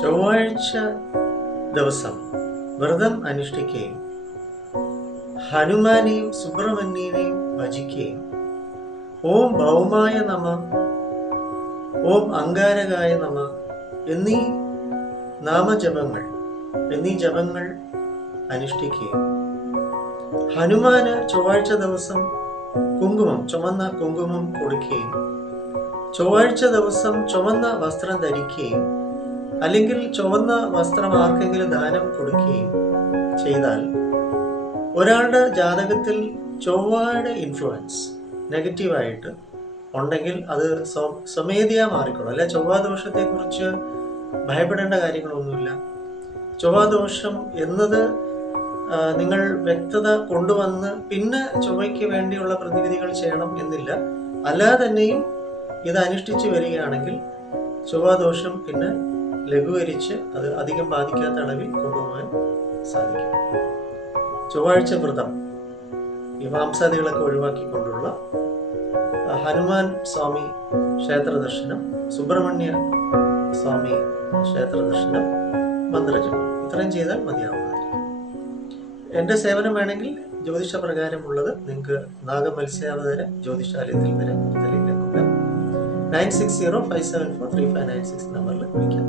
ചൊവ്വാഴ്ച ദിവസം വ്രതം അനുഷ്ഠിക്കുകയും ഹനുമാനെയും സുബ്രഹ്മണ്യനെയും ഭജിക്കുകയും ഓം ഭൗമായ നമ, ഓം അങ്കാരകായ നമ എന്നീ ജപങ്ങൾ അനുഷ്ഠിക്കുകയും ഹനുമാന് ചൊവ്വാഴ്ച ദിവസം ചുമന്ന കുങ്കുമം കൊടുക്കുകയും ചൊവ്വാഴ്ച ദിവസം ചുവന്ന വസ്ത്രം ധരിക്കുകയും അല്ലെങ്കിൽ ചുവന്ന വസ്ത്രം ആർക്കെങ്കിലും ദാനം കൊടുക്കുകയും ചെയ്താൽ ഒരാളുടെ ജാതകത്തിൽ ചൊവ്വയുടെ ഇൻഫ്ലുവൻസ് നെഗറ്റീവായിട്ട് ഉണ്ടെങ്കിൽ അത് സ്വമേധയാ മാറിക്കൊള്ളും. അല്ലെ, ചൊവ്വാദോഷത്തെക്കുറിച്ച് ഭയപ്പെടേണ്ട കാര്യങ്ങളൊന്നുമില്ല. ചൊവ്വാദോഷം എന്നത് നിങ്ങൾ വ്യക്തത കൊണ്ടുവന്ന് പിന്നെ ചൊവ്വയ്ക്ക് വേണ്ടിയുള്ള പ്രതിവിധികൾ ചെയ്യണം എന്നില്ല. അല്ലാതെ തന്നെയും ഇത് അനുഷ്ഠിച്ചു വരികയാണെങ്കിൽ ചൊവ്വാദോഷം പിന്നെ ലഘൂകരിച്ച് അത് അധികം ബാധിക്കാത്ത അളവിൽ കൊണ്ടുപോകാൻ സാധിക്കും. ചൊവ്വാഴ്ച വ്രതം ഈ മാംസാദികളൊക്കെ ഒഴിവാക്കിക്കൊണ്ടുള്ള ഹനുമാൻ സ്വാമി ക്ഷേത്ര ദർശനം, സുബ്രഹ്മണ്യ സ്വാമി ക്ഷേത്ര ദർശനം, മന്ത്രജപം ഇത്രയും ചെയ്താൽ മതിയാവുന്നതായിരിക്കും. എൻ്റെ സേവനം വേണമെങ്കിൽ ജ്യോതിഷ പ്രകാരമുള്ളത് നിങ്ങൾക്ക് നാഗമത്സ്യാവതാര ജ്യോതിഷാലയത്തിൽ വരെ 9605743596 നമ്പറിൽ വിളിക്കാം.